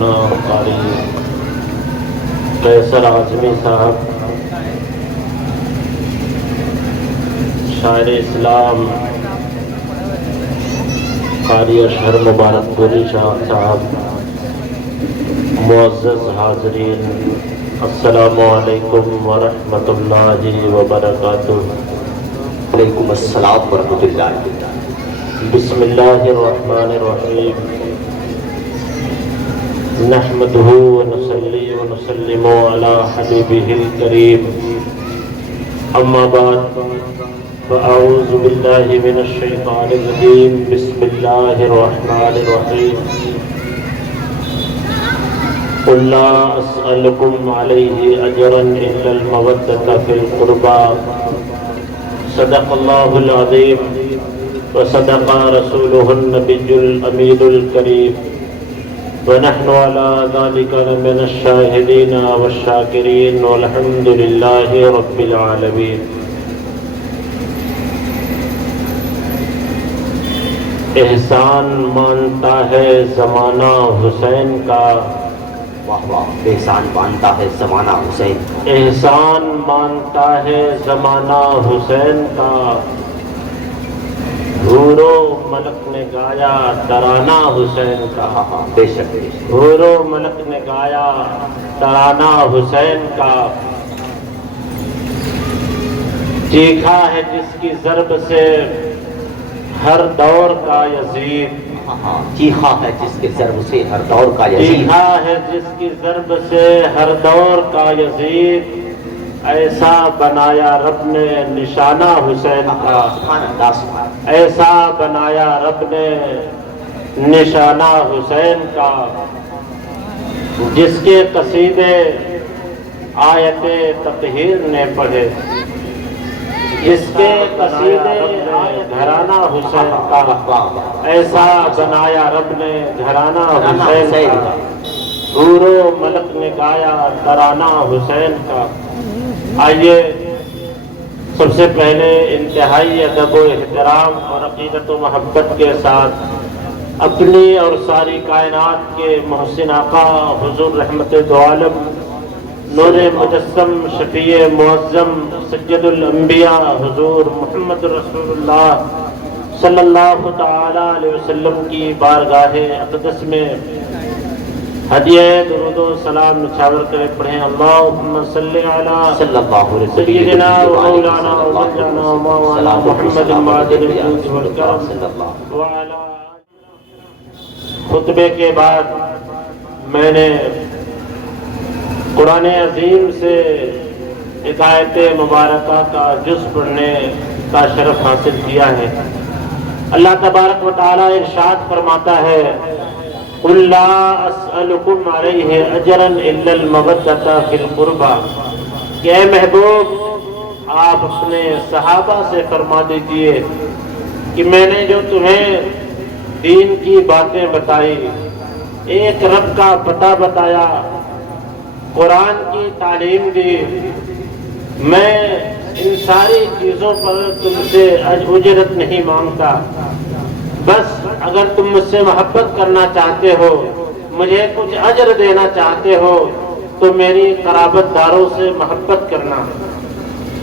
مولانا قاری قیصر اعظمی صاحب، شاعر اسلام قاری اشہر مبارک پوری شاہ صاحب، معزز حاضرین، السلام علیکم ورحمۃ اللہ وبرکاتہ۔ وعلیکم السلام ورحمۃ اللہ وبرکاتہ۔ بسم اللہ الرحمن الرحیم، نحمدہ ونصلی ونسلم علی حبیبہ الکریم، اما بعد فاعوذ باللہ من الشیطان الرجیم، بسم اللہ الرحمن الرحیم۔ قل لا اسألکم علیہ اجرا الا المودۃ فی القربى، صدق اللہ العظیم وصدق رسولہ النبی الامین الکریم، ونحن على ذلك لمن الشاہدین والشاکرین والحمد للہ رب العالمین۔ احسان مانتا ہے زمانہ حسین کا، واہ واہ، احسان مانتا ہے زمانہ حسین، احسان مانتا ہے زمانہ حسین کا، حور و ملک نے گایا ترانہ حسین کا، بے شک بے شک، حور و ملک نے گایا ترانہ حسین کا، چیخا ہے جس کی ضرب سے ہر دور کا یزید، چیخا ہے جس کے ضرب سے ہر دور کا یزید، چیخا ہے جس کی ضرب سے ہر دور کا یزید، ایسا بنایا رب نے نشانہ حسین کا، سبحان اللہ سبحان اللہ، ایسا بنایا رب نے نشانہ حسین کا، جس کے قصیدے آیت تطہیر نے پڑھے، جس کے قصیدے گھرانہ حسین کا، ایسا بنایا رب نے گھرانہ حسین کا، حور و ملک نے گایا ترانہ حسین کا۔ آئیے سب سے پہلے انتہائی ادب و احترام اور عقیدت و محبت کے ساتھ اپنی اور ساری کائنات کے محسن آقا حضور رحمت دو عالم، نور مجسم، شفیع معظم، سید الانبیاء حضور محمد رسول اللہ صلی اللہ تعالی علیہ وسلم کی بارگاہ اقدس میں ہدیہ درود و سلام نچھاور کرے پڑھیں، اللہم صلی علی صلی اللہ علیہ سیدنا و مولانا و مولانا و مولانا محمد معدن الجود والکرم وعلی۔ خطبے کے بعد میں نے قرآن عظیم سے ایک آیت مبارکہ کا جز پڑھنے کا شرف حاصل کیا ہے۔ اللہ تبارک و تعالی ارشاد فرماتا ہے، قل لا اسألکم علیہ اجرا الا المودۃ فی القربى، کہ اے محبوب آپ اپنے صحابہ سے فرما دیجئے کہ میں نے جو تمہیں دین کی باتیں بتائی، ایک رب کا پتہ بتایا، قرآن کی تعلیم دی، میں ان ساری چیزوں پر تم سے اجرت نہیں مانگتا، بس اگر تم مجھ سے محبت کرنا چاہتے ہو، مجھے کچھ اجر دینا چاہتے ہو تو میری قرابت داروں سے محبت کرنا۔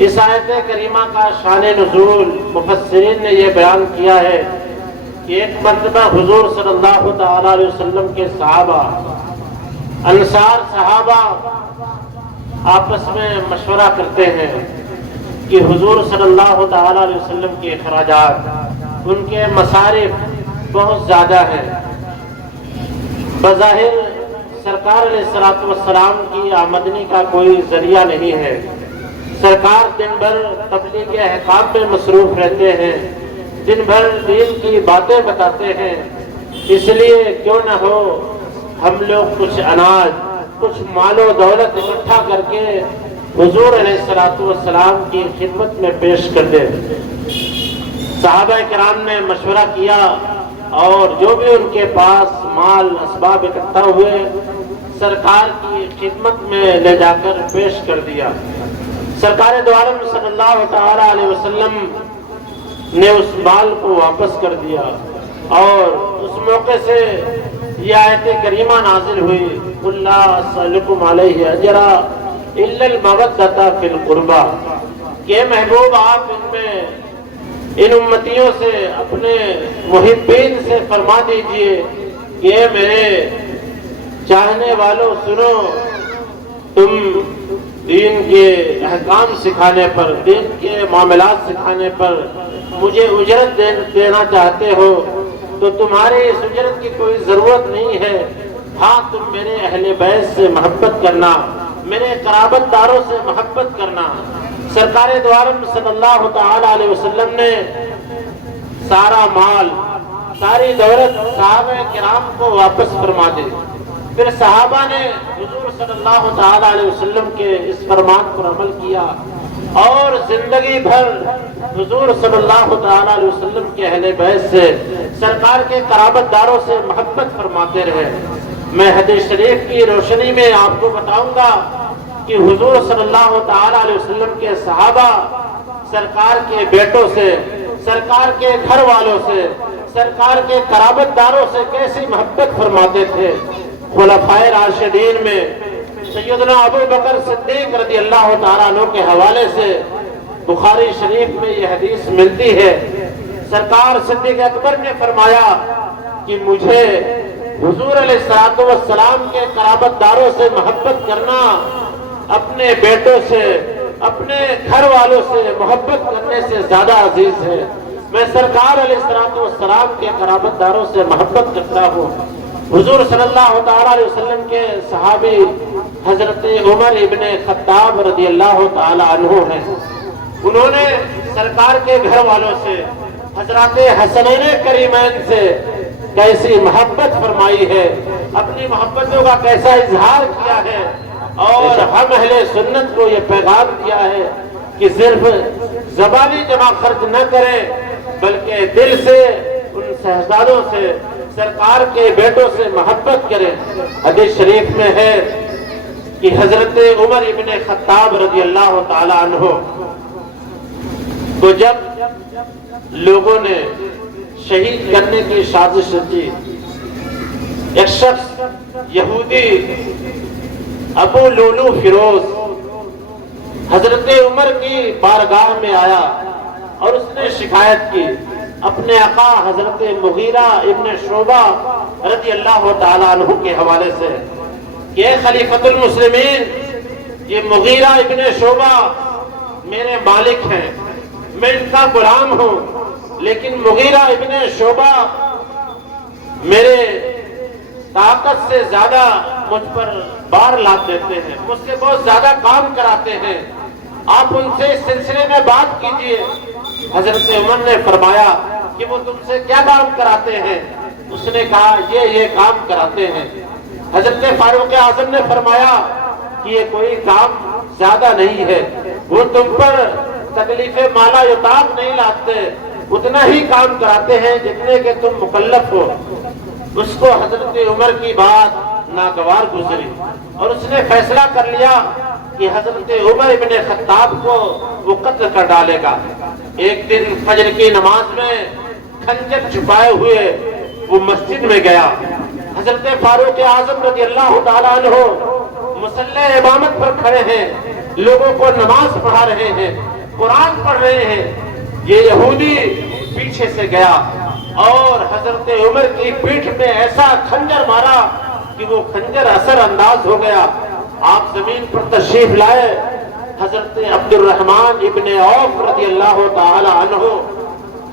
اس آیت کریمہ کا شان نزول مفسرین نے یہ بیان کیا ہے کہ ایک مرتبہ حضور صلی اللہ تعالی علیہ وسلم کے صحابہ، انصار صحابہ آپس میں مشورہ کرتے ہیں کہ حضور صلی اللہ تعالی علیہ وسلم کے اخراجات، ان کے مصارف بہت زیادہ ہیں، بظاہر سرکار علیہ السلام کی آمدنی کا کوئی ذریعہ نہیں ہے، سرکار دن بھر تبلیغ احکام میں مصروف رہتے ہیں، دن بھر دین کی باتیں بتاتے ہیں، اس لیے کیوں نہ ہو ہم لوگ کچھ اناج، کچھ مال و دولت اکٹھا کر کے حضور علیہ السلام کی خدمت میں پیش کر دیں۔ صحابہ کرام نے مشورہ کیا اور جو بھی ان کے پاس مال اسباب اکٹھا ہوئے سرکار کی خدمت میں لے جا کر پیش کر دیا۔ سرکار دو عالم صلی اللہ تعالی علیہ وسلم نے اس مال کو واپس کر دیا اور اس موقع سے یہ آیت کریمہ نازل ہوئی قُلْ لَا أَسْأَلُكُمْ عَلَيْهِ أَجْرًا إِلَّا الْمَوَدَّةَ فِي الْقُرْبَى کہ محبوب آپ ان امتیوں سے اپنے محبین سے فرما دیجئے کہ اے میرے چاہنے والوں سنو، تم دین کے احکام سکھانے پر، دین کے معاملات سکھانے پر مجھے اجرت دینا چاہتے ہو تو تمہاری اس اجرت کی کوئی ضرورت نہیں ہے۔ ہاں تم میرے اہل بیت سے محبت کرنا، میرے قرابت داروں سے محبت کرنا۔ سرکار دو عالم صلی اللہ تعالی علیہ وسلم نے سارا مال، ساری دولت صحابہ کرام کو واپس فرما دی۔ پھر صحابہ نے حضور صلی اللہ تعالی علیہ وسلم کے اس فرمان پر عمل کیا اور زندگی بھر حضور صلی اللہ تعالی علیہ وسلم کے اہل بیت سے، سرکار کے قرابت داروں سے محبت فرماتے رہے۔ میں حدیث شریف کی روشنی میں آپ کو بتاؤں گا کہ حضور صلی اللہ تعالی علیہ وسلم کے صحابہ سرکار کے بیٹوں سے، سرکار کے گھر والوں سے، سرکار کے قرابت داروں سے کیسی محبت فرماتے تھے۔ خلفائے راشدین میں سیدنا ابو بکر صدیق رضی اللہ تعالیٰ عنہ کے حوالے سے بخاری شریف میں یہ حدیث ملتی ہے۔ سرکار صدیق اکبر نے فرمایا کہ مجھے حضور علیہ السلام کے قرابت داروں سے محبت کرنا اپنے بیٹوں سے، اپنے گھر والوں سے محبت کرنے سے زیادہ عزیز ہے۔ میں سرکار علیہ السلام کے قرابت داروں سے محبت کرتا ہوں۔ حضور صلی اللہ تعالیٰ علیہ وسلم کے صحابی حضرت عمر ابن خطاب رضی اللہ تعالیٰ عنہ ہیں۔ انہوں نے سرکار کے گھر والوں سے، حضرات حسنین کریمین سے کیسی محبت فرمائی ہے، اپنی محبتوں کا کیسا اظہار کیا ہے، اور ہم اہل سنت کو یہ پیغام دیا ہے کہ صرف زبانی جمع خرچ نہ کریں بلکہ دل سے ان شہزادوں سے، سرکار کے بیٹوں سے محبت کریں۔ حدیث شریف میں ہے کہ حضرت عمر ابن خطاب رضی اللہ تعالی عنہ کو جب لوگوں نے شہید کرنے کی سازش کی، ایک شخص یہودی ابو لولو فیروز حضرت عمر کی بارگاہ میں آیا اور اس نے شکایت کی اپنے آقا حضرت مغیرہ ابن شعبہ رضی اللہ تعالیٰ عنہ کے حوالے سے کہ خلیفۃ المسلمین، یہ مغیرہ ابن شعبہ میرے مالک ہیں، میں ان کا غلام ہوں، لیکن مغیرہ ابن شعبہ میرے طاقت سے زیادہ مجھ پر بار لاد دیتے ہیں، مجھ سے بہت زیادہ کام کراتے ہیں، آپ ان سے اس سلسلے میں بات کیجئے۔ حضرت عمر نے فرمایا کہ وہ تم سے کیا کام کراتے ہیں؟ اس نے کہا یہ کام کراتے ہیں۔ حضرت فاروق اعظم نے فرمایا کہ یہ کوئی کام زیادہ نہیں ہے، وہ تم پر تکلیف مالا یطاق نہیں لاتے، اتنا ہی کام کراتے ہیں جتنے کہ تم مکلف ہو۔ اس کو حضرت عمر کی بات ناگوار گزری اور اس نے فیصلہ کر لیا کہ حضرت عمر ابن خطاب کو وہ قتل کر ڈالے گا۔ ایک دن فجر کی نماز میں خنجر چھپائے ہوئے وہ مسجد میں گیا۔ حضرت فاروق اعظم رضی اللہ تعالیٰ عنہ مصلی امامت پر کھڑے ہیں، لوگوں کو نماز پڑھا رہے ہیں، قرآن پڑھ رہے ہیں۔ یہ یہودی پیچھے سے گیا اور حضرت عمر کی پیٹھ میں ایسا خنجر مارا کہ وہ خنجر اثر انداز ہو گیا۔ آپ زمین پر تشریف لائے، حضرت عبد الرحمن ابن عوف رضی اللہ تعالی عنہ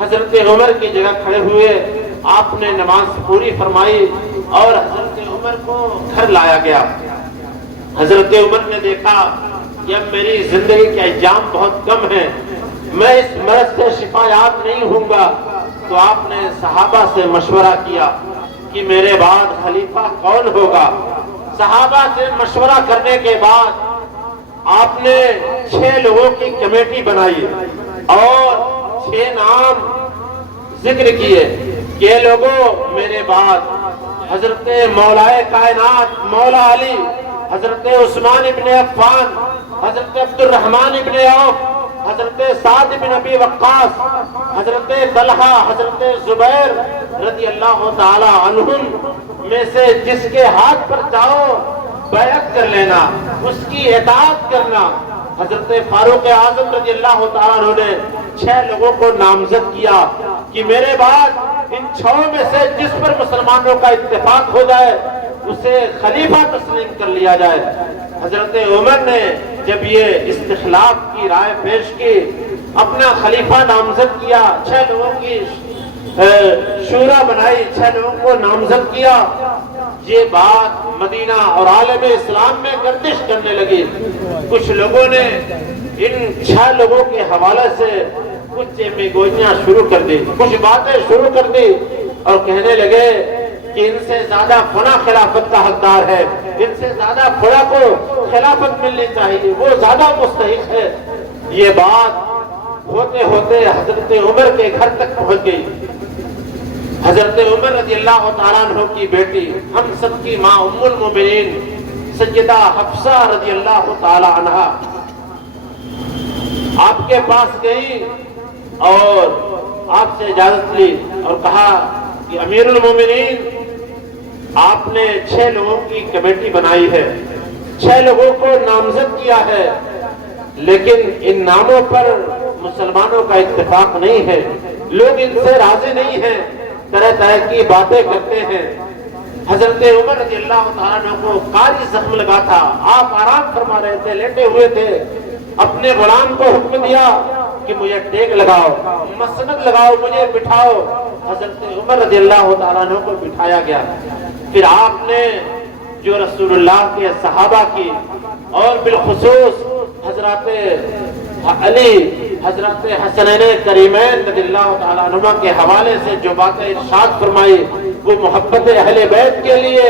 حضرت عمر کی جگہ کھڑے ہوئے، آپ نے نماز پوری فرمائی اور حضرت عمر کو گھر لایا گیا۔ حضرت عمر نے دیکھا کہ اب میری زندگی کے ایام بہت کم ہیں، میں اس مرض سے شفا یاب نہیں ہوں گا، تو آپ نے صحابہ سے مشورہ کیا کہ میرے بعد خلیفہ کون ہوگا۔ صحابہ سے مشورہ کرنے کے بعد آپ نے 6 لوگوں کی کمیٹی بنائی اور 6 نام ذکر کیے کہ اے لوگوں میرے بعد حضرت مولائے کائنات مولا علی، حضرت عثمان ابن عفان، حضرت عبد الرحمن ابن عوف، حضرت سعد بن ابی وقاص، حضرت طلحہ، حضرت زبیر رضی اللہ تعالی عنہم میں سے جس کے ہاتھ پر چاہو بیعت کر لینا، اس کی اطاعت کرنا۔ حضرت فاروق اعظم رضی اللہ تعالیٰ عنہ نے 6 لوگوں کو نامزد کیا کہ میرے بعد ان 6 میں سے جس پر مسلمانوں کا اتفاق ہو جائے اسے خلیفہ تسلیم کر لیا جائے۔ حضرت عمر نے جب یہ استخلاف کی رائے پیش کی، اپنا خلیفہ نامزد کیا، 6 لوگوں کی شورا بنائی، 6 لوگوں کو نامزد کیا، یہ بات مدینہ اور عالم اسلام میں گردش کرنے لگی۔ کچھ لوگوں نے ان 6 لوگوں کے حوالے سے کچھ گوئیاں شروع کر دی، کچھ باتیں شروع کر دی اور کہنے لگے کہ ان سے زیادہ فلاں خلافت کا حقدار ہے، ان سے زیادہ فلاں کو خلافت ملنی چاہیے، وہ زیادہ مستحق ہے۔ یہ بات ہوتے ہوتے حضرت عمر کے گھر تک پہنچ گئی۔ حضرت عمر رضی اللہ تعالیٰ عنہ کی بیٹی، ہم سب کی ماں ام المومنین سیدہ حفصہ رضی اللہ تعالیٰ عنہ آپ کے پاس گئی اور آپ سے اجازت لی اور کہا کہ امیر المومنین، آپ نے 6 لوگوں کی کمیٹی بنائی ہے، 6 لوگوں کو نامزد کیا ہے، لیکن ان ناموں پر مسلمانوں کا اتفاق نہیں ہے، لوگ ان سے راضی نہیں ہیں، طرح طرح کی باتیں کرتے ہیں۔ حضرت عمر رضی اللہ تعالیٰ عنہ کو قاری زخم لگا تھا، آپ آرام فرما رہے تھے، لیٹے ہوئے تھے، اپنے غلام کو حکم دیا کہ مجھے ٹیک لگاؤ، مسند لگاؤ، مجھے بٹھاؤ۔ حضرت عمر رضی اللہ تعالیٰ عنہ کو بٹھایا گیا۔ پھر آپ نے جو رسول اللہ کے صحابہ کی اور بالخصوص حضرات علی، حضرت حسنین کریمین رضی اللہ تعالیٰ عنہ کے حوالے سے جو باتیں ارشاد فرمائی، وہ محبت اہل بیت کے لیے،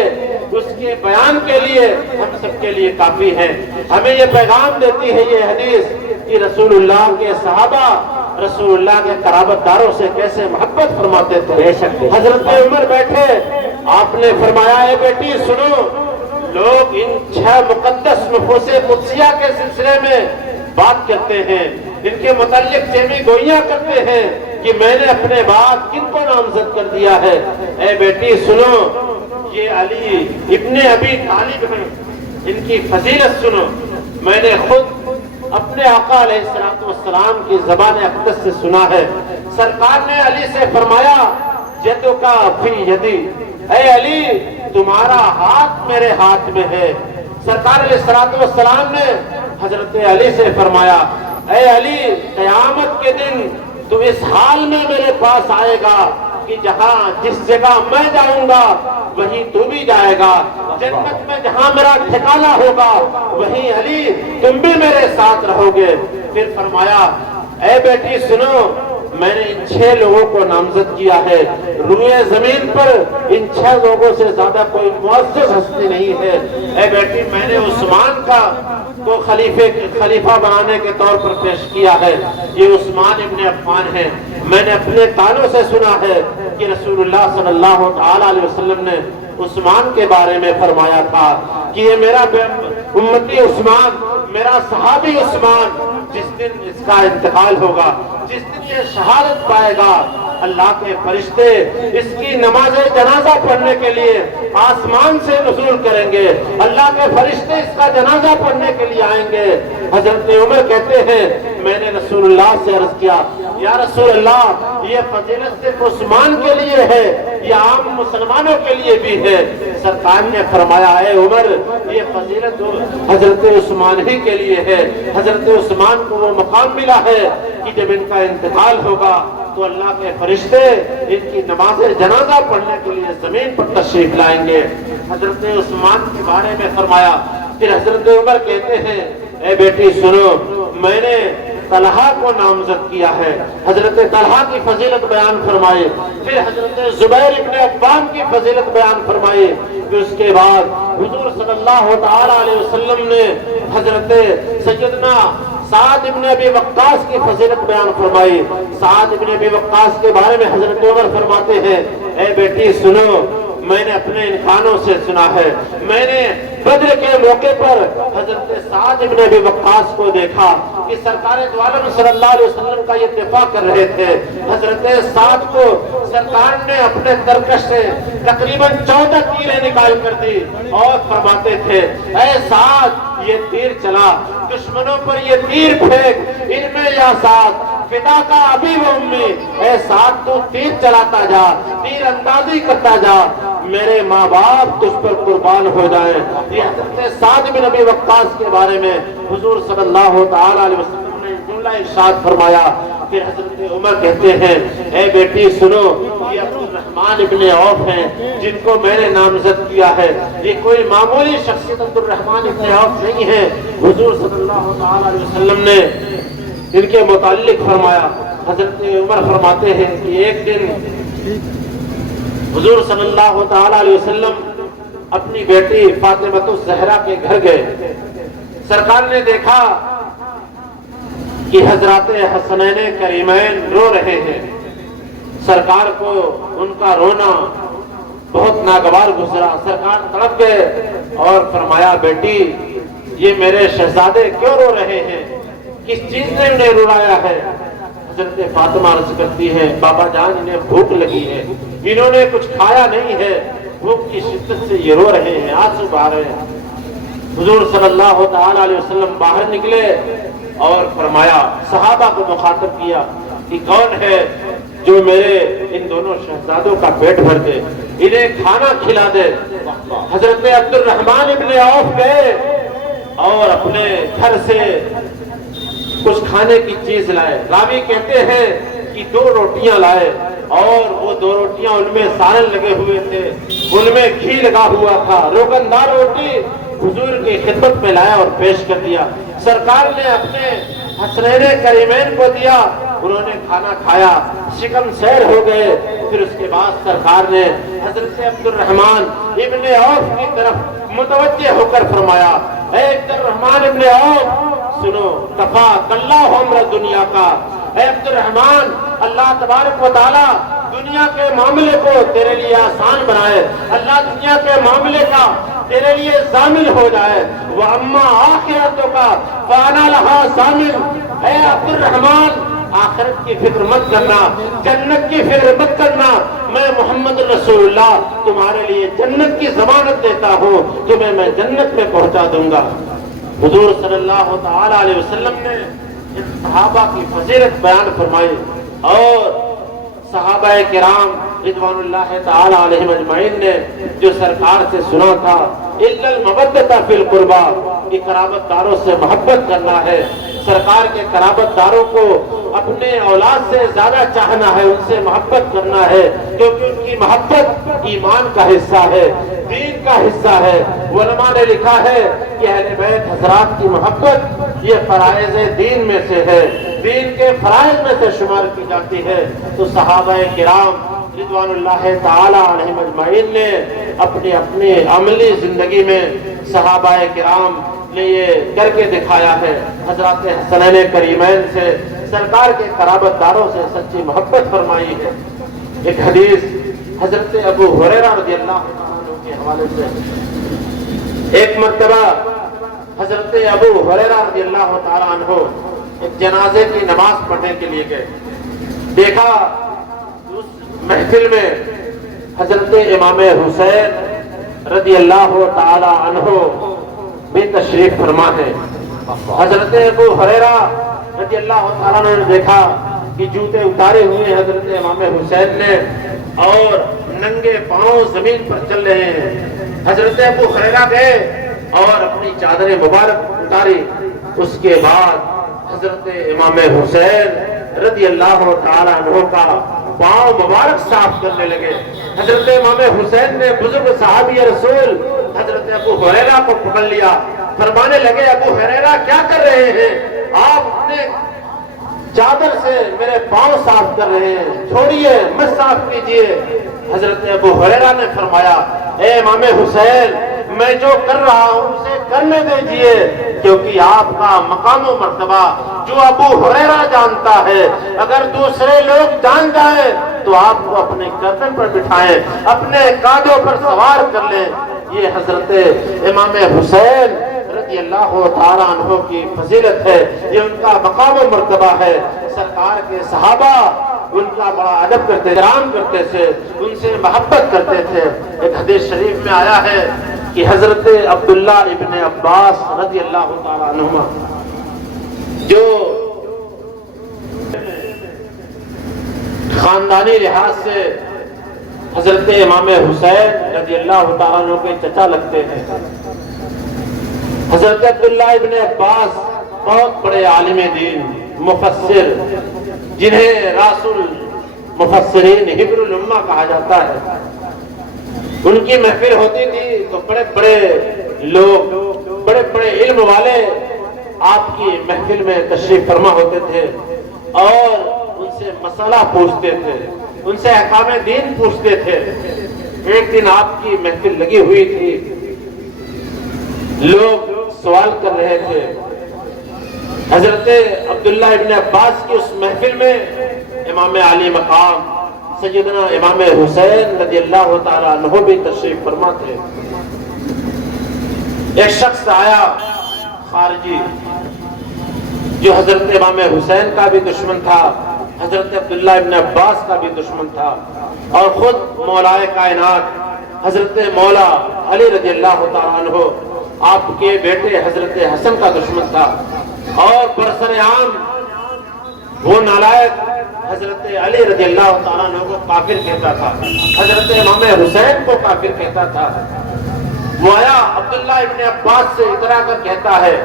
اس کے بیان کے لیے ہم سب کے لیے کافی ہے۔ ہمیں یہ پیغام دیتی ہے یہ حدیث کہ رسول اللہ کے صحابہ رسول اللہ کے قرابت داروں سے کیسے محبت فرماتے تھے۔ بے شک۔ حضرت عمر بیٹھے، آپ نے فرمایا اے بیٹی سنو، لوگ ان 6 مقدس نفوس قدسیہ کے سلسلے میں بات کرتے ہیں، ان کے متعلق چیمی گوئیاں کرتے ہیں کہ میں نے اپنے بعد کن کو نامزد کر دیا ہے۔ اے بیٹی سنو، یہ علی ابن ابی طالب ہیں، ان کی فضیلت سنو۔ میں نے خود اپنے آقا علیہ السلام کی زبان اقدس سے سنا ہے، سرکار نے علی سے فرمایا یدک فی یدی، اے علی تمہارا ہاتھ میرے ہاتھ میں ہے۔ سرکار علیہ السلام نے حضرت علی سے فرمایا اے علی قیامت کے دن تو اس حال میں میرے پاس آئے گا کہ جہاں جس جگہ میں جاؤں گا وہیں تو بھی جائے گا، جنت میں جہاں میرا ٹھکانہ ہوگا وہیں علی تم بھی میرے ساتھ رہو گے۔ پھر فرمایا اے بیٹی سنو، میں نے ان 6 لوگوں کو نامزد کیا ہے، روئے زمین پر ان 6 لوگوں سے زیادہ کوئی معزز ہستی نہیں ہے۔ اے بیٹی میں نے عثمان کو خلیفہ بنانے کے طور پر پیش کیا ہے، یہ عثمان ابن عفان ہے۔ میں نے اپنے کانوں سے سنا ہے کہ رسول اللہ صلی اللہ علیہ وسلم نے عثمان کے بارے میں فرمایا تھا کہ یہ میرا امتی عثمان، میرا صحابی عثمان، جس دن اس کا انتقال ہوگا، جس دن یہ شہادت پائے گا، اللہ کے فرشتے اس کی نماز جنازہ پڑھنے کے لیے آسمان سے نزول کریں گے، اللہ کے فرشتے اس کا جنازہ پڑھنے کے لیے آئیں گے۔ حضرت عمر کہتے ہیں میں نے رسول اللہ سے عرض کیا یا رسول اللہ یہ فضیلت صرف عثمان کے لیے ہے یا عام مسلمانوں کے لیے بھی ہے؟ سرکار نے فرمایا اے عمر یہ فضیلت حضرت عثمان ہی کے لیے ہے۔ حضرت عثمان کو وہ مقام ملا ہے کہ جب ان کا انتقال ہوگا تو اللہ کے فرشتے ان کی نماز جنازہ پڑھنے کے لیے زمین پر تشریف لائیں گے۔ حضرت عثمان کے بارے میں فرمایا۔ پھر حضرت عمر کہتے ہیں اے بیٹی سنو، میں نے طلحہ کو نامزد کیا ہے، حضرت طلحہ کی فضیلت بیان فرمائے۔ پھر حضرت زبیر ابن عوام کی فضیلت بیان فرمائے۔ پھر اس کے بعد حضور صلی اللہ تعالی علیہ وسلم نے حضرت سیدنا سعد ابن ابی وقاص کی فضیلت بیان فرمائی۔ سعد ابن ابی وقاص کے بارے میں حضرت عمر فرماتے ہیں اے بیٹی سنو، میں نے اپنے ان کانوں سے سنا ہے، میں نے بدر کے موقع پر حضرت سعد ابن ابی وقاص کو دیکھا کہ سرکار دو عالم صلی اللہ علیہ وسلم کا یہ دفاع کر رہے تھے۔ حضرت سعد کو سرکار نے اپنے ترکش سے تقریباً 14 تیریں نکال کر دی اور فرماتے تھے اے سعد یہ تیر چلا، دشمنوں پر یہ تیر پھینک، ان میں یا سعد فدا کا ابی و امی، اے سعد تو تیر چلاتا جا، تیر اندازی کرتا جا، میرے ماں باپ تجھ پر قربان ہو جائیں۔ یہ حضرت سعد بن ابی وقاص کے بارے میں حضور صلی اللہ تعالی علیہ وسلم نے جملہ ارشاد فرمایا۔ پھر حضرت عمر کہتے ہیں اے بیٹی سنو، یہ عبدالرحمن ابن عوف ہیں جن کو میں نے نامزد کیا ہے، یہ کوئی معمولی شخصیت عبدالرحمن ابن عوف نہیں ہے۔ حضور صلی اللہ تعالی علیہ وسلم نے ان کے متعلق فرمایا۔ حضرت عمر فرماتے ہیں کہ ایک دن حضور صلی اللہ تعالی علیہ وسلم اپنی بیٹی فاطمہ الزہرا کے گھر گئے، سرکار نے دیکھا کہ حضرات حسنین کریمین رو رہے ہیں، سرکار کو ان کا رونا بہت ناگوار گزرا، سرکار تڑپ گئے اور فرمایا بیٹی یہ میرے شہزادے کیوں رو رہے ہیں، کس چیز نے انہیں رلایا ہے؟ حضرت فاطمہ عرض کرتی ہے بابا جان انہیں بھوک لگی ہے، انہوں نے کچھ کھایا نہیں ہے، بھوک کی شدت سے یہ رو رہے ہیں، آنسو بہا رہے ہیں۔ حضور صلی اللہ تعالی علیہ وسلم باہر نکلے اور فرمایا، صحابہ کو مخاطب کیا کہ کون ہے جو میرے ان دونوں شہزادوں کا پیٹ بھر دے، انہیں کھانا کھلا دے۔ حضرت عبدالرحمن ابن عوف گئے اور اپنے گھر سے کچھ کھانے کی چیز لائے، راوی کہتے ہیں کہ 2 روٹیاں لائے اور وہ 2 روٹیاں ان میں سالن لگے ہوئے تھے، ان میں گھی لگا ہوا تھا، روغن دار روٹی حضور کی خدمت میں لایا اور پیش کر دیا۔ سرکار نے اپنے حسنین کریمین کو دیا، انہوں نے کھانا کھایا، شکم سیر ہو گئے۔ پھر اس کے بعد سرکار نے حضرت عبدالرحمن ابن عوف کی طرف متوجہ ہو کر فرمایا اے عبدالرحمن ابن عوف سنو، کفا اللہ عمر دنیا کا، اے عبدالرحمن اللہ تبارک و تعالی دنیا کے معاملے کو تیرے لیے آسان بنائے، اللہ دنیا کے معاملے کا تیرے لیے ضامن ہو جائے، وَأَمَّا آخِرَتُ کا فَأَنَا لَهَا ضامن۔ اے عبدالرحمن آخرت کی فکر مت کرنا، جنت کی فکر مت کرنا، میں محمد رسول اللہ تمہارے لیے جنت کی ضمانت دیتا ہوں، تمہیں میں جنت میں پہنچا دوں گا۔ حضور صلی اللہ تعالی علیہ وسلم نے ان صحابہ کی فضیلت بیان فرمائی اور صحابہ کرام رضوان اللہ تعالی علیہم اجمعین نے جو سرکار سے سنا تھا الا المودۃ فی القربى کہ قرابت داروں سے محبت کرنا ہے، سرکار کے قرابت داروں کو اپنے اولاد سے زیادہ چاہنا ہے، ان سے محبت کرنا ہے، کیونکہ ان کی محبت ایمان کا حصہ ہے، دین کا حصہ ہے۔ علماء نے لکھا ہے کہ اہل بیت حضرات کی محبت یہ فرائض دین میں سے ہے، دین کے فرائض میں سے شمار کی جاتی ہے۔ تو صحابہ کرام رضوان اللہ تعالی علیہم اجمعین نے اپنی عملی زندگی میں صحابہ کرام نے یہ کر کے دکھایا ہے، حضرات حسنین کریمین سے سرکار کے قرابت داروں سے سچی محبت فرمائی ہے۔ ایک حدیث حضرت ابو ہریرہ رضی اللہ عنہ کے حوالے سے، ایک مرتبہ حضرت ابو ہریرہ رضی اللہ تعالی عنہ ایک جنازے کی نماز پڑھنے کے لیے گئے، دیکھا اس محفل میں حضرت امام حسین رضی اللہ تعالی عنہ بھی تشریف فرما ہے۔ حضرت ابو ہریرہ رضی اللہ تعالیٰ عنہ نے دیکھا کہ جوتے اتارے ہوئے حضرت امام حسین نے اور ننگے پاؤں زمین پر چل رہے ہیں۔ حضرت ابو ہریرہ گئے اور اپنی چادر مبارک اتاری، اس کے بعد حضرت امام حسین رضی اللہ تعالیٰ عنہ کا پاؤں مبارک صاف کرنے لگے۔ حضرت امام حسین نے بزرگ صحابی رسول حضرت ابو ہریرہ کو پکڑ لیا، فرمانے لگے ابو ہریرہ کیا کر رہے ہیں؟ آپ اپنے چادر سے میرے پاؤں صاف کر رہے ہیں، چھوڑیے مت صاف کیجیے۔ حضرت ابو ہریرہ نے فرمایا اے امام حسین میں جو کر رہا ہوں اسے کرنے دیجیے، کیونکہ آپ کا مقام و مرتبہ جو ابو ہریرہ جانتا ہے اگر دوسرے لوگ جان جائیں تو آپ کو اپنے گردن پر بٹھائیں، اپنے کاندھوں پر سوار کر لیں۔ یہ حضرت امام حسین رضی اللہ تعالیٰ عنہ کی فضیلت ہے، یہ ان کا مقام و مرتبہ ہے۔ سرکار کے صحابہ ان کا بڑا ادب کرتے تھے، احترام کرتے تھے، ان سے محبت کرتے تھے۔ ایک حدیث شریف میں آیا ہے کہ حضرت عبداللہ ابن عباس رضی اللہ تعالیٰ عنہما جو خاندانی لحاظ سے حضرت امام حسین رضی اللہ تعالیٰ عنہ کے چچا لگتے ہیں، حضرت عبداللہ ابن عباس بہت بڑے عالم دین، مفسر، جنہیں راس المفسرین، حبر الامہ کہا جاتا ہے۔ ان کی محفل ہوتی تھی تو بڑے بڑے لوگ، بڑے بڑے علم والے آپ کی محفل میں تشریف فرما ہوتے تھے اور ان سے مسئلہ پوچھتے تھے، ان سے احکام دین پوچھتے تھے۔ ایک دن آپ کی محفل لگی ہوئی تھی، لوگ سوال کر رہے تھے۔ حضرت عبداللہ ابن عباس کی اس محفل میں امام علی مقام سیدنا امام حسین رضی اللہ تعالیٰ عنہ بھی تشریف فرما تھے۔ ایک شخص آیا خارجی جو حضرت امام حسین کا بھی دشمن تھا، حضرت عبداللہ ابن عباس کا بھی دشمن تھا، اور خود مولائے کائنات حضرت مولا علی رضی اللہ تعالیٰ عنہ آپ کے بیٹے حضرت حسن کا دشمن تھا، اور برسر عام وہ نالائق حضرت علی رضی اللہ تعالیٰ عنہ کو کافر کہتا تھا، حضرت امام حسین کو کافر کہتا تھا۔ وہ آیا عبداللہ ابن عباس سے اترا کر کہتا ہے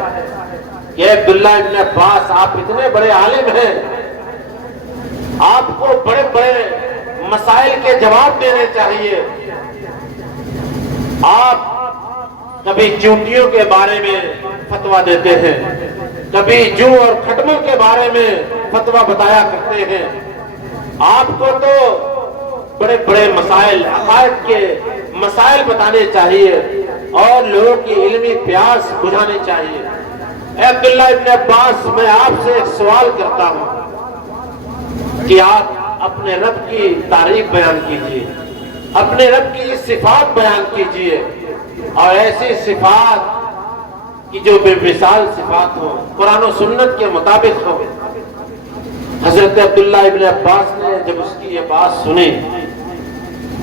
کہ عبداللہ ابن عباس، آپ اتنے بڑے عالم ہیں، آپ کو بڑے بڑے مسائل کے جواب دینے چاہیے۔ آپ کبھی چونٹیوں کے بارے میں فتویٰ دیتے ہیں، کبھی جو اور کھٹمل کے بارے میں فتویٰ بتایا کرتے ہیں۔ آپ کو تو بڑے بڑے مسائل، عقائد کے مسائل بتانے چاہیے اور لوگوں کی علمی پیاس بجھانے چاہیے۔ اے عبداللہ ابن عباس، میں آپ سے ایک سوال کرتا ہوں کہ آپ اپنے رب کی تعریف بیان کیجیے، اپنے رب کی صفات بیان کیجیے، اور ایسی صفات کی جو بے مثال صفات ہو، قرآن و سنت کے مطابق ہو۔ حضرت عبداللہ ابن عباس نے جب اس کی یہ بات سنی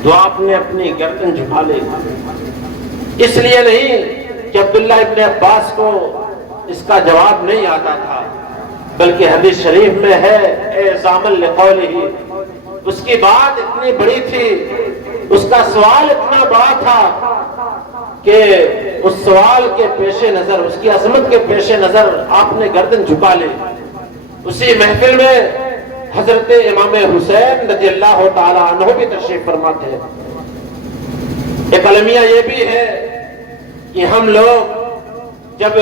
تو آپ نے اپنی گردن جھکا لی۔ اس لیے نہیں کہ عبداللہ ابن عباس کو اس کا جواب نہیں آتا تھا، بلکہ حدیث شریف میں ہے اعظاما لقولہ، اس کی بات اتنی بڑی تھی، اس کا سوال اتنا بڑا تھا کہ اس سوال کے پیش نظر، اس کی عظمت کے پیش نظر آپ نے گردن جھکا لی۔ اسی محفل میں حضرت امام حسین رضی اللہ تعالی عنہ بھی تشریف فرما تھے۔ ایک المیہ یہ بھی ہے کہ ہم لوگ جب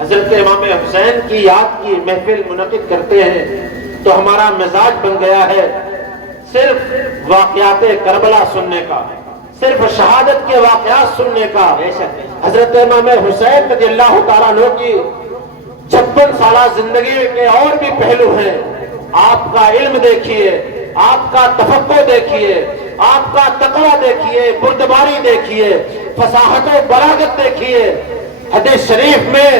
حضرت امام حسین کی یاد کی محفل منعقد کرتے ہیں تو ہمارا مزاج بن گیا ہے صرف واقعات کربلا سننے کا، صرف شہادت کے واقعات سننے کا۔ حضرت امام حسین رضی اللہ تعالیٰ عنہ کی 56 سالہ زندگی کے اور بھی پہلو ہیں۔ آپ کا علم دیکھیے، آپ کا تفقہ دیکھیے، آپ کا تقوی دیکھیے، بردباری دیکھیے، فصاحت و بلاغت دیکھیے۔ حدیث شریف میں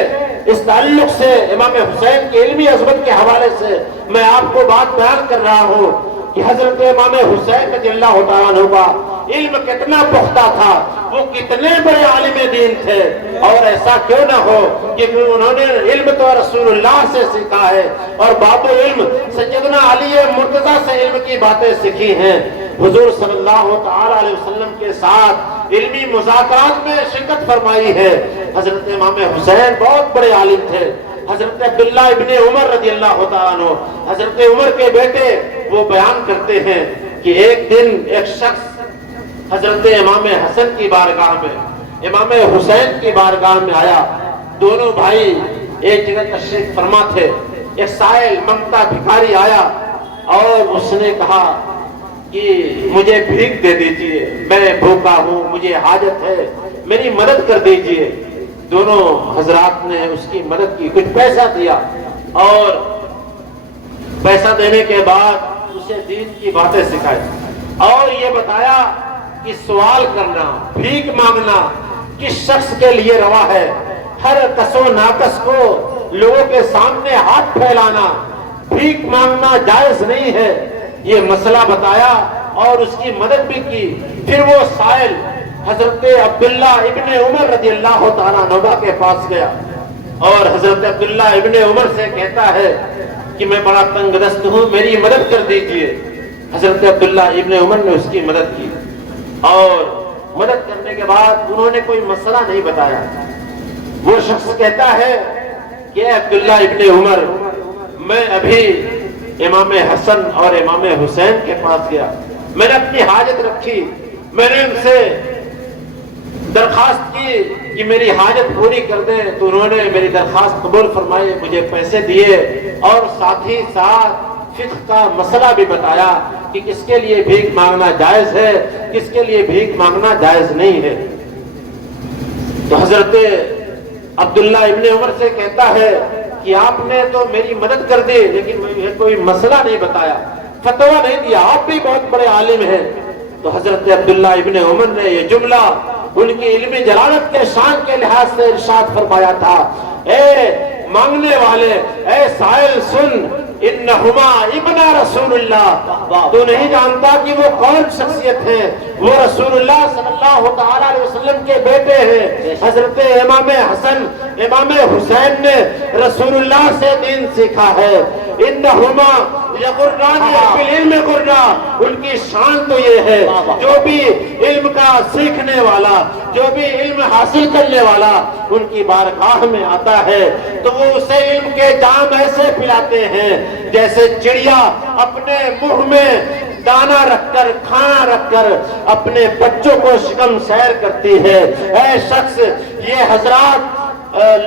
اس تعلق سے امام حسین کی علمی عظمت کے حوالے سے میں آپ کو بات بیان کر رہا ہوں کہ حضرت امام حسین رضی اللہ تعالیٰ عنہ کا علم کتنا پختہ تھا، وہ کتنے بڑے عالم دین تھے، اور ایسا کیوں نہ ہو کہ انہوں نے علم تو رسول اللہ سے سیکھا ہے اور باب علم سیدنا علی مرتضیٰ سے علم کی باتیں سیکھی ہیں۔ حضور صلی اللہ تعالیٰ علیہ وسلم کے ساتھ علمی مذاکرات میں شرکت فرمائی ہے۔ حضرت امام حسین بہت بڑے عالم تھے۔ حضرت عبداللہ ابن عمر رضی اللہ تعالیٰ عنہ، حضرت عمر کے بیٹے، وہ بیان کرتے ہیں کہ ایک دن ایک شخص حضرت امام حسن کی بارگاہ میں، امام حسین کی بارگاہ میں آیا۔ دونوں بھائی ایک جگہ تشریف فرما تھے۔ ایک سائل منگتا بھکاری آیا اور اس نے کہا کہ مجھے بھیک دے دیجئے، میں بھوکا ہوں، مجھے حاجت ہے، میری مدد کر دیجئے۔ دونوں حضرات نے اس کی مدد کی، کچھ پیسہ دیا، اور پیسہ دینے کے بعد اسے دین کی باتیں سکھائی، اور یہ بتایا کہ سوال کرنا، بھیک مانگنا کس شخص کے لیے روا ہے۔ ہر کس و ناکس کو لوگوں کے سامنے ہاتھ پھیلانا بھیک مانگنا جائز نہیں ہے، یہ مسئلہ بتایا اور اس کی مدد بھی کی۔ پھر وہ سائل حضرت عبداللہ ابن عمر رضی اللہ تعالیٰ عنہ کے پاس گیا اور حضرت عبداللہ ابن عمر سے کہتا ہے کہ میں بڑا تنگ دست ہوں، میری مدد کر دیجئے۔ حضرت عبداللہ ابن عمر نے اس کی مدد کی اور مدد کرنے کے بعد انہوں نے کوئی مسئلہ نہیں بتایا۔ وہ شخص کہتا ہے کہ اے عبداللہ ابن عمر، میں ابھی امام حسن اور امام حسین کے پاس گیا، میں نے اپنی حاجت رکھی، میں نے ان سے درخواست کی کہ میری حاجت پوری کر دیں، تو انہوں نے میری درخواست قبول فرمائی، مجھے پیسے دیے اور ساتھ ہی ساتھ فقہ کا مسئلہ بھی بتایا کہ کس کے لیے بھیک مانگنا جائز ہے، کس کے لیے بھیک مانگنا جائز نہیں ہے۔ تو حضرت عبداللہ ابن عمر سے کہتا ہے کہ آپ نے تو میری مدد کر دی لیکن مجھے کوئی مسئلہ نہیں بتایا، فتویٰ نہیں دیا، آپ بھی بہت بڑے عالم ہیں۔ تو حضرت عبداللہ ابن عمر نے یہ جملہ ان کی علمی جلالت کے شان کے لحاظ سے ارشاد فرمایا تھا، اے مانگنے والے، اے سائل سن، انہما ابن رسول اللہ، تو نہیں جانتا کہ وہ کون شخصیت ہے؟ وہ رسول اللہ صلی اللہ تعالیٰ علیہ وسلم کے بیٹے ہیں۔ حضرت امام حسن امام حسین نے رسول اللہ سے دین سیکھا ہے۔ انہما یغران بالعلم غرا، ان کی شان تو یہ ہے جو بھی علم کا سیکھنے والا، جو بھی علم حاصل کرنے والا ان کی بارگاہ میں آتا ہے تو وہ اسے علم کے جام ایسے پلاتے ہیں جیسے چڑیا اپنے منہ میں دانا رکھ کر، کھانا رکھ کر اپنے بچوں کو شکم سیر کرتی ہے۔ اے شخص، یہ حضرات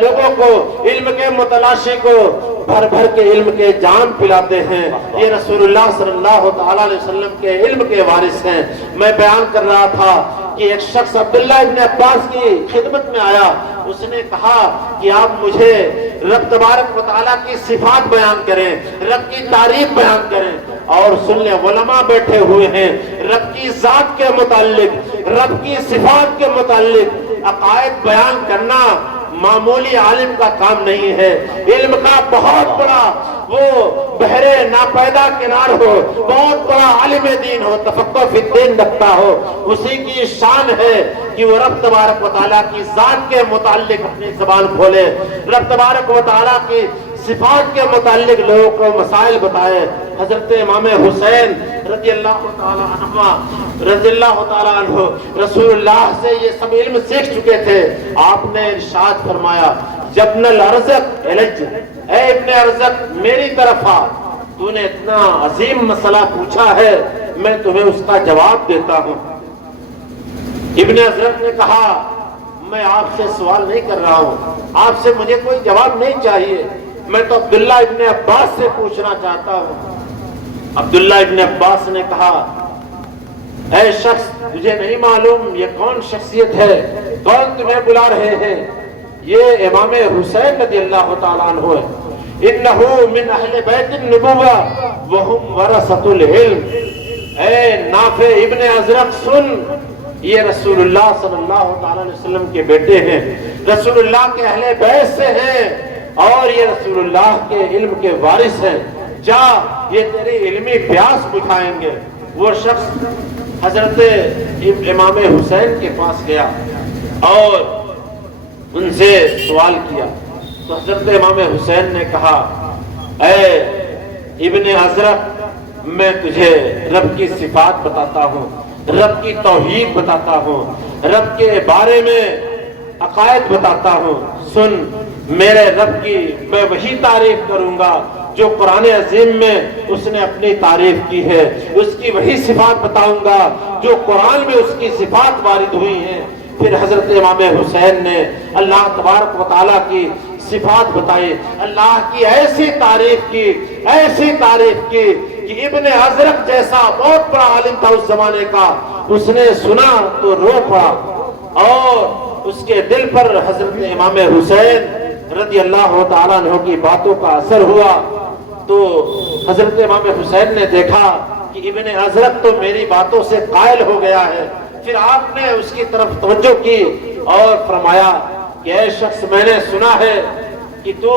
لوگوں کو، علم کے متلاشی کو بھر بھر کے علم کے جام پلاتے ہیں۔ یہ رسول اللہ صلی اللہ تعالیٰ علیہ وسلم کے علم کے وارث ہیں۔ میں بیان کر رہا تھا کہ ایک شخص عبداللہ ابن عباس کی خدمت میں آیا، اس نے کہا کہ آپ مجھے رب تبارک و تعالیٰ کی صفات بیان کریں، رب کی تعریف بیان کریں۔ اور سن لیں، علماء بیٹھے ہوئے ہیں، رب کی ذات کے متعلق، رب کی صفات کے متعلق عقائد بیان کرنا معمولی عالم کا کام نہیں ہے۔ علم کا بہت بڑا وہ بحر ناپیدا کنار ہو، بہت بڑا عالم دین ہو، تفقہ فی الدین رکھتا ہو، اسی کی شان ہے کہ وہ رب تبارک و تعالیٰ کی ذات کے متعلق اپنی زبان کھولے، رب تبارک و تعالیٰ کی صفات کے متعلق لوگوں کو مسائل بتائے۔ حضرت امام حسین رضی اللہ تعالیٰ عنہ رسول اللہ سے یہ سب علم سیکھ چکے تھے۔ آپ نے ارشاد فرمایا، جبن الارزق الج، اے ابن ارزق میری طرف آ، تو نے اتنا عظیم مسئلہ پوچھا ہے، میں تمہیں اس کا جواب دیتا ہوں۔ ابن ارزق نے کہا، میں آپ سے سوال نہیں کر رہا ہوں، آپ سے مجھے کوئی جواب نہیں چاہیے، میں تو عبداللہ ابن عباس سے پوچھنا چاہتا ہوں۔ عبداللہ ابن عباس نے کہا، اے شخص، تجھے نہیں معلوم یہ کون شخصیت ہے، کون تمہیں بلا رہے ہیں؟ یہ امام حسین رضی اللہ تعالیٰ عنہ ہے، انہو من اہل بیت النبوہ وہم ورثۃ العلم۔ اے نافع ابن ازرق سن، یہ رسول اللہ صلی اللہ تعالیٰ علیہ وسلم کے بیٹے ہیں، رسول اللہ کے اہل بیت سے ہیں اور یہ رسول اللہ کے علم کے وارث ہیں، جا یہ تیری علمی پیاس بجھائیں گے۔ وہ شخص حضرت امام حسین کے پاس گیا اور ان سے سوال کیا تو حضرت امام حسین نے کہا، اے ابن ازرق، میں تجھے رب کی صفات بتاتا ہوں، رب کی توحید بتاتا ہوں، رب کے بارے میں عقائد بتاتا ہوں۔ سن، میرے رب کی میں وہی تعریف کروں گا جو قرآن عظیم میں اس نے اپنی تعریف کی ہے، اس کی وہی صفات بتاؤں گا جو قرآن میں اس کی صفات وارد ہوئی ہیں۔ پھر حضرت امام حسین نے اللہ تبارک و تعالیٰ کی صفات بتائی، اللہ کی ایسی تعریف کی، ایسی تعریف کی کہ ابن ازرق جیسا بہت بڑا عالم تھا اس زمانے کا، اس نے سنا تو رو پڑا اور اس کے دل پر حضرت امام حسین رضی اللہ تعالیٰ عنہ کی باتوں کا اثر ہوا۔ تو حضرت امام حسین نے دیکھا کہ ابن ازرق تو میری باتوں سے قائل ہو گیا ہے، پھر آپ نے اس کی طرف توجہ کی اور فرمایا کہ اے شخص، میں نے سنا ہے کہ تو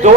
2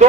2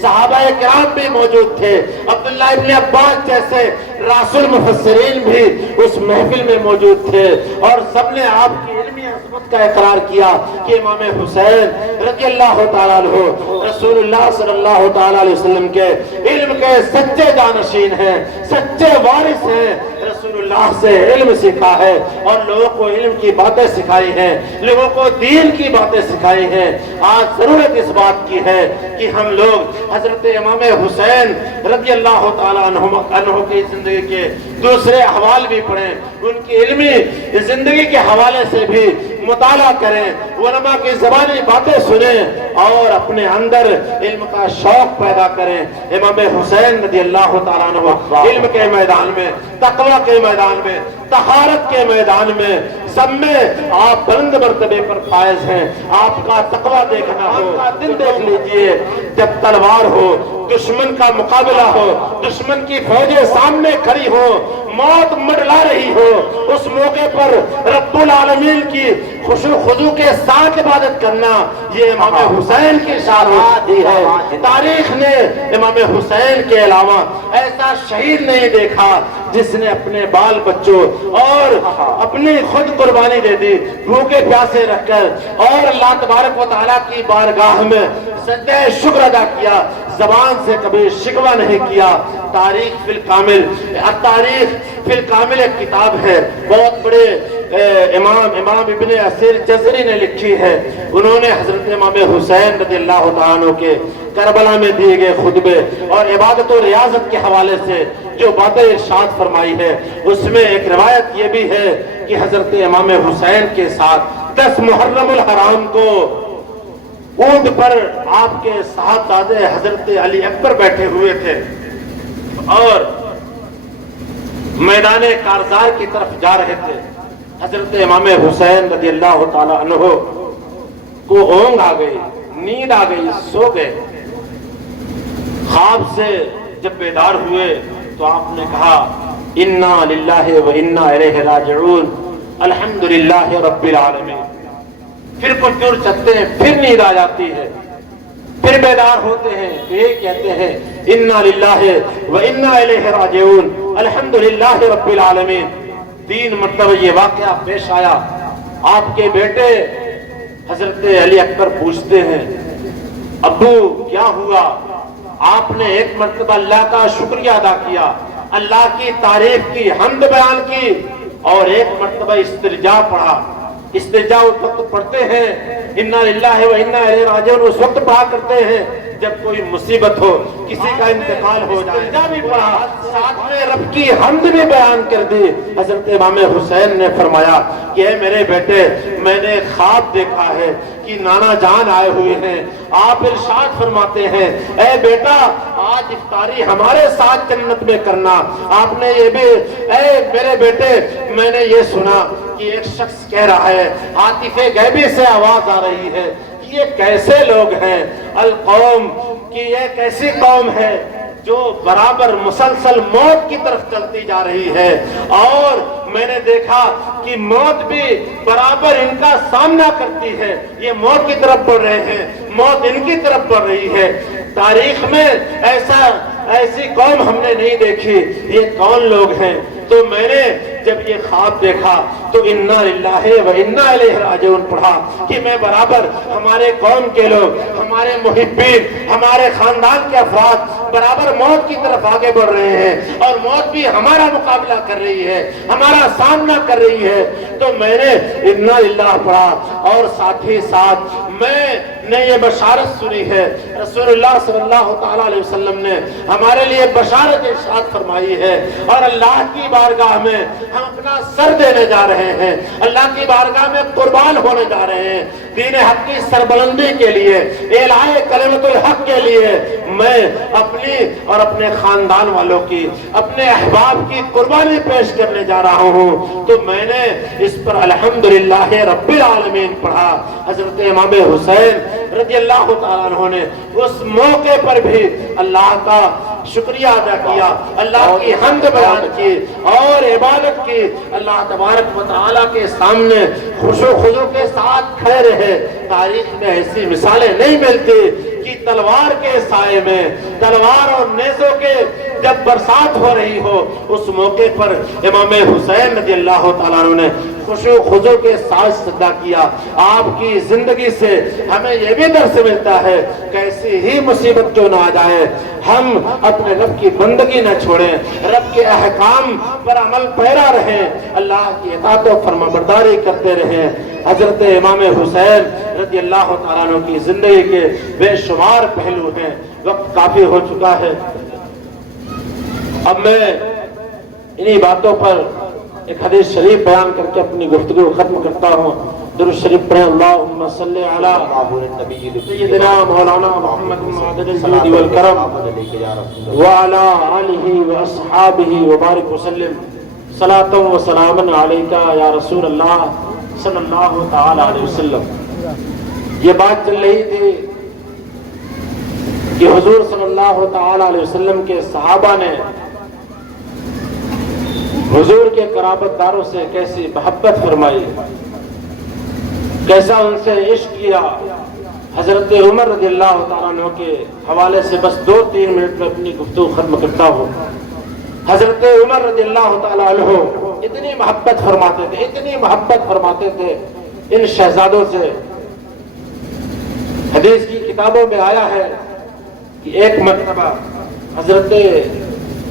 صحابہ کرام بھی موجود تھے، عبداللہ ابن عباس جیسے راس المفسرین بھی اس محفل میں موجود تھے، اور سب نے آپ کی علمی عظمت کا اقرار کیا کہ امام حسین رضی اللہ تعالیٰ عنہ رسول اللہ صلی اللہ تعالیٰ علیہ وسلم کے علم کے سچے جانشین ہیں، سچے وارث ہیں، رسول اللہ سے علم سیکھا ہے اور لوگوں کو علم کی باتیں سکھائی ہیں، لوگوں کو دین کی باتیں سکھائی ہیں۔ آج ضرورت اس بات کی ہے کہ ہم لوگ حضرت امام حسین رضی اللہ تعالیٰ عنہ کی زندگی کے دوسرے احوال بھی پڑھیں، ان کی علمی زندگی کے حوالے سے بھی مطالعہ کریں، علماء کی زبانی باتیں سنیں اور اپنے اندر علم کا شوق پیدا کریں۔ امام حسین رضی اللہ تعالیٰ عنہ علم کے میدان میں، تقوی کے میدان میں، طہارت کے میدان میں، سب میں آپ بلند مرتبے پر فائز ہیں۔ آپ کا تقوی دیکھنا ہو، آپ کا دل دیکھ لیجئے، جب تلوار ہو، دشمن کا مقابلہ ہو، دشمن کی فوجیں سامنے کھڑی ہو، موت منڈلا رہی ہو، اس موقع پر رب العالمین کی خشوع خضوع کے ساتھ عبادت کرنا، یہ امام حسین کی شان ہی ہے۔ تاریخ نے امام حسین کے علاوہ ایسا شہید نہیں دیکھا جس نے اپنے بال بچوں اور اپنی خود قربانی دے دی، بھوکے پیاسے رکھ کر، اور اللہ تبارک و تعالیٰ کی بارگاہ میں سجدہ شکر ادا کیا، زبان سے کبھی شکوہ نہیں کیا۔ تاریخ فی الکامل، تاریخ فی الکامل ایک کتاب ہے، بہت بڑے امام ابن اسیر جزری نے لکھی ہے۔ انہوں نے حضرت امام حسین رضی اللہ تعالیٰ عنہ کے کربلا میں دیے گئے خطبے اور عبادت و ریاضت کے حوالے سے جو باتیں ارشاد فرمائی ہے، اس میں ایک روایت یہ بھی ہے کہ حضرت امام حسین کے ساتھ 10 محرم الحرام کو اونٹ پر آپ کے صاحبزادے حضرت علی اکبر بیٹھے ہوئے تھے اور میدان کارزار کی طرف جا رہے تھے۔ حضرت امام حسین رضی اللہ تعالی عنہ کو اونگ آ گئی، نیند آ گئی، سو گئے۔ خواب سے جب بیدار ہوئے تو آپ نے کہا انا للہ و انا الیہ راجعون، الحمدللہ رب العالمین۔ پھر کچھ دور چلتے ہیں، پھر نیند آ جاتی ہے، پھر بیدار ہوتے ہیں، یہ کہتے ہیں انا للہ و انا الیہ راجعون، الحمدللہ رب العالمین۔ 3 مرتبہ یہ واقعہ پیش آیا۔ آپ کے بیٹے حضرت علی اکبر پوچھتے ہیں ابو کیا ہوا؟ آپ نے 1 مرتبہ اللہ کا شکریہ ادا کیا، اللہ کی تعریف کی، حمد بیان کی، اور 1 مرتبہ استرجاع پڑھا۔ استرجاع اس وقت پڑھتے ہیں، انا للہ و انا الیہ راجعون اس وقت پڑھا کرتے ہیں جب کوئی مصیبت ہو، کسی کا انتقال ہو جائے۔ استرجاع بھی پڑھا، ساتھ میں رب کی حمد بھی بیان کر دی۔ حضرت امام حسین نے فرمایا کہ اے میرے بیٹے، میں نے خواب دیکھا ہے کہ نانا جان آئے ہوئے ہیں۔ آپ ارشاد فرماتے ہیں اے بیٹا آج افطاری ہمارے ساتھ جنت میں کرنا۔ آپ نے یہ بھی، اے میرے بیٹے میں نے یہ سنا کہ ایک شخص کہہ رہا ہے، عاطف غیبی سے آواز آ رہی ہے کہ یہ کیسے لوگ ہیں، القوم کہ یہ کیسی قوم ہے جو برابر مسلسل موت کی طرف چلتی جا رہی ہے، اور میں نے دیکھا کہ موت بھی برابر ان کا سامنا کرتی ہے، یہ موت کی طرف بڑھ رہے ہیں، موت ان کی طرف بڑھ رہی ہے۔ تاریخ میں ایسی قوم ہم نے نہیں دیکھی، یہ کون لوگ ہیں؟ تو میں نے جب یہ خواب دیکھا تو انا للہ و انا الیہ راجعون پڑھا کہ میں برابر ہمارے قوم کے لوگ، ہمارے محبین، ہمارے خاندان کے افراد برابر موت کی طرف آگے بڑھ رہے ہیں، اور موت بھی ہمارا مقابلہ کر رہی ہے، ہمارا سامنا کر رہی ہے۔ تو میں نے انا للہ پڑھا، اور ساتھ ہی ساتھ میں نے یہ بشارت سنی ہے، رسول اللہ صلی اللہ تعالیٰ علیہ وسلم نے ہمارے لیے بشارت ارشاد فرمائی ہے، اور اللہ کی بارگاہ میں ہم اپنا سر دینے جا رہے ہیں، اللہ کی بارگاہ میں قربان ہونے جا رہے ہیں دین حق کی سربلندی کے لیے، اعلاء کلمت الحق کے لیے۔ میں اپنی اور اپنے خاندان والوں کی، اپنے احباب کی قربانی پیش کرنے جا رہا ہوں۔ تو میں نے اس پر الحمدللہ رب العالمین پڑھا۔ حضرت امام حسین رضی اللہ تعالیٰ عنہ نے اس موقع پر بھی اللہ کا شکریہ ادا کیا، اللہ کی حمد بیان کی اور عبادت کی، اللہ تبارک و تعالیٰ کے سامنے خشوع خضوع کے ساتھ کھڑے رہے۔ تاریخ میں ایسی مثالیں نہیں ملتی کی تلوار کے سائے میں، تلوار اور نیزوں کے جب برسات ہو رہی ہو، اس موقع پر امام حسین رضی اللہ تعالیٰ عنہ نے خشوع و خضوع کے ساتھ سجدہ کیا۔ آپ کی زندگی سے ہمیں یہ بھی درس ملتا ہے کیسی ہی مصیبت کیوں نہ آ جائے، ہم اپنے رب کی بندگی نہ چھوڑیں، رب کے احکام پر عمل پیرا رہیں، اللہ کی اطاعت و فرمانبرداری کرتے رہیں۔ حضرت امام حسین رضی اللہ تعالیٰ عنہ کی زندگی کے بے شمار پہلو ہیں۔ وقت کافی ہو چکا ہے، اب میں انہی باتوں پر ایک حدیث شریف بیان کر کے اپنی گفتگو ختم کرتا ہوں۔ درود شریف پڑھیں، اللہم صلی علی سیدنا مولانا محمد معدل الجود والکرم وعلی آلہ واصحابہ وبارک وسلم، صلاۃ و سلام علیکہ یا رسول اللہ صلی اللہ تعالی علیہ وسلم۔ یہ بات چل رہی تھی کہ حضور صلی اللہ تعالی علیہ وسلم کے صحابہ نے حضور کے قرابت داروں سے کیسی محبت فرمائی، کیسا ان سے عشق کیا۔ حضرت عمر رضی اللہ تعالیٰ عنہ کے حوالے سے بس 2-3 منٹ میں اپنی گفتگو ختم کرتا ہوں۔ حضرت عمر رضی اللہ تعالیٰ عنہ اتنی محبت فرماتے تھے، اتنی محبت فرماتے تھے ان شہزادوں سے۔ حدیث کی کتابوں میں آیا ہے کہ ایک مرتبہ حضرت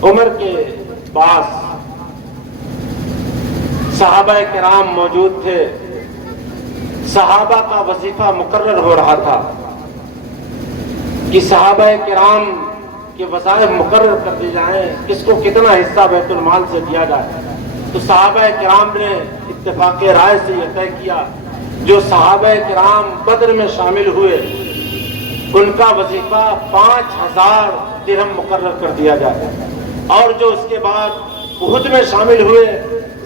عمر کے پاس صحابہ کرام موجود تھے، صحابہ کا وظیفہ مقرر ہو رہا تھا کہ صحابہ کرام کے وظائف مقرر کر دی جائیں، کس کو کتنا حصہ بیت المال سے دیا جائے۔ تو صحابہ کرام نے اتفاق رائے سے یہ طے کیا، جو صحابہ کرام بدر میں شامل ہوئے ان کا وظیفہ 5000 درہم مقرر کر دیا جائے، اور جو اس کے بعد احد میں شامل ہوئے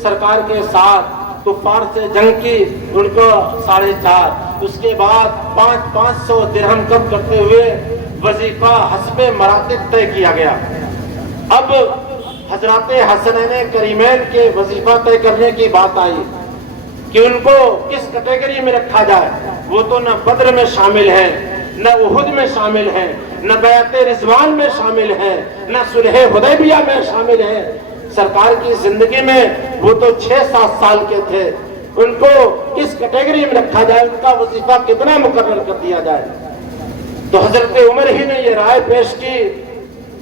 سرکار کے ساتھ کفار سے جنگ کی ان کو 4.5، اس کے بعد 500 درہم کم کرتے ہوئے وظیفہ حسب مراتب طے کیا گیا۔ اب حضرات حسنین کریمین کے وظیفہ طے کرنے کی بات آئی کہ ان کو کس کیٹیگری میں رکھا جائے۔ وہ تو نہ بدر میں شامل ہیں، نہ احد میں شامل ہیں، نہ بیعت رضوان میں شامل ہیں، نہ صلح حدیبیہ میں شامل ہیں۔ سرکار کی زندگی میں وہ تو 6-7 سال کے تھے، ان کو کس کیٹیگری میں رکھا جائے، ان کا وظیفہ کتنا مقرر کر دیا جائے۔ تو حضرت عمر ہی نے یہ رائے پیش کی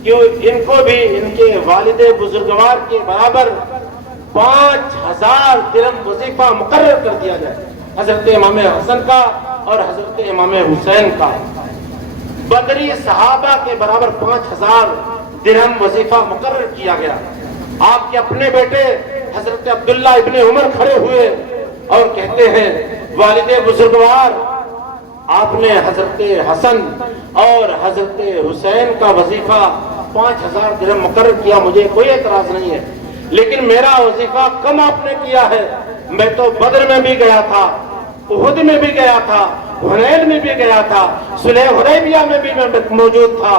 کہ ان کو بھی ان کے والد بزرگوار کے برابر 5000 درہم وظیفہ مقرر کر دیا جائے، حضرت امام حسن کا اور حضرت امام حسین کا۔ بدری صحابہ کے برابر 5000 درہم وظیفہ مقرر کیا گیا۔ آپ کے اپنے بیٹے حضرت عبداللہ ابن عمر کھڑے ہوئے اور کہتے ہیں، والد بزرگوار آپ نے حضرت حسن اور حضرت حسین کا وظیفہ 5000 درہم مقرر کیا، مجھے کوئی اعتراض نہیں ہے، لیکن میرا وظیفہ کم آپ نے کیا ہے۔ میں تو بدر میں بھی گیا تھا، احد میں بھی گیا تھا، حنین میں بھی گیا تھا، صلح حدیبیہ میں بھی میں موجود تھا۔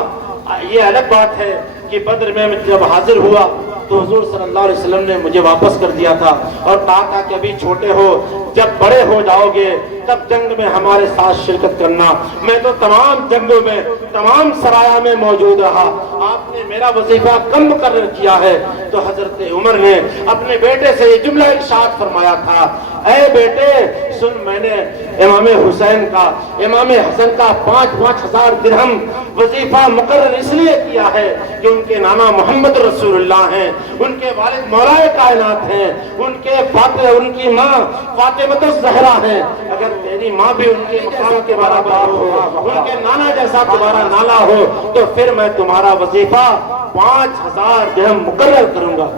یہ الگ بات ہے کہ بدر میں جب حاضر ہوا تو حضور صلی اللہ علیہ وسلم نے مجھے واپس کر دیا تھا اور کہا تھا کہ ابھی چھوٹے ہو، جب بڑے ہو جاؤ گے تب جنگ میں ہمارے ساتھ شرکت کرنا۔ میں تو تمام جنگوں میں، تمام سرایہ میں موجود رہا، آپ نے میرا وظیفہ کم مقرر کیا ہے۔ تو حضرت عمر نے اپنے بیٹے سے یہ جملہ ارشاد فرمایا تھا، اے بیٹے سن، میں نے امام حسین کا، امام حسن کا 5000 درہم وظیفہ مقرر اس لیے کیا ہے کہ ان کے نانا محمد رسول اللہ ہیں، ان کے والد مولا کائنات ہیں، ان کی ماں فاطمہ الزہرا ہیں۔ اگر تیری ماں بھی ان کے مقام کے برابر ہو، ان کے نانا جیسا تمہارا نانا ہو، تو پھر میں تمہارا وظیفہ 5000 درہم مقرر کروں گا۔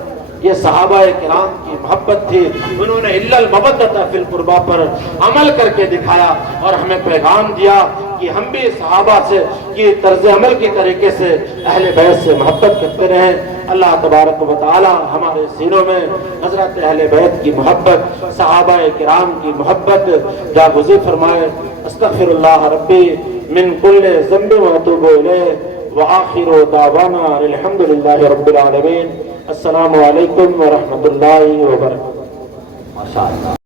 یہ صحابہ کرام کی محبت تھی، انہوں نے الا المودۃ فی القربیٰ پر عمل کر کے دکھایا اور ہمیں پیغام دیا کہ ہم بھی صحابہ سے کی طرز عمل کے طریقے سے اہل بیت سے محبت کرتے رہیں۔ اللہ تبارک و تعالی ہمارے سینوں میں حضرت اہل بیت کی محبت، صحابہ کرام کی محبت جاگزی فرمائے۔ استغفر اللہ ربی من کل ذنب واتوب الیہ، وآخر دعوانا الحمد للہ رب العالمین۔ السلام علیکم ورحمۃ اللہ وبرکاتہ۔ ماشاءاللہ۔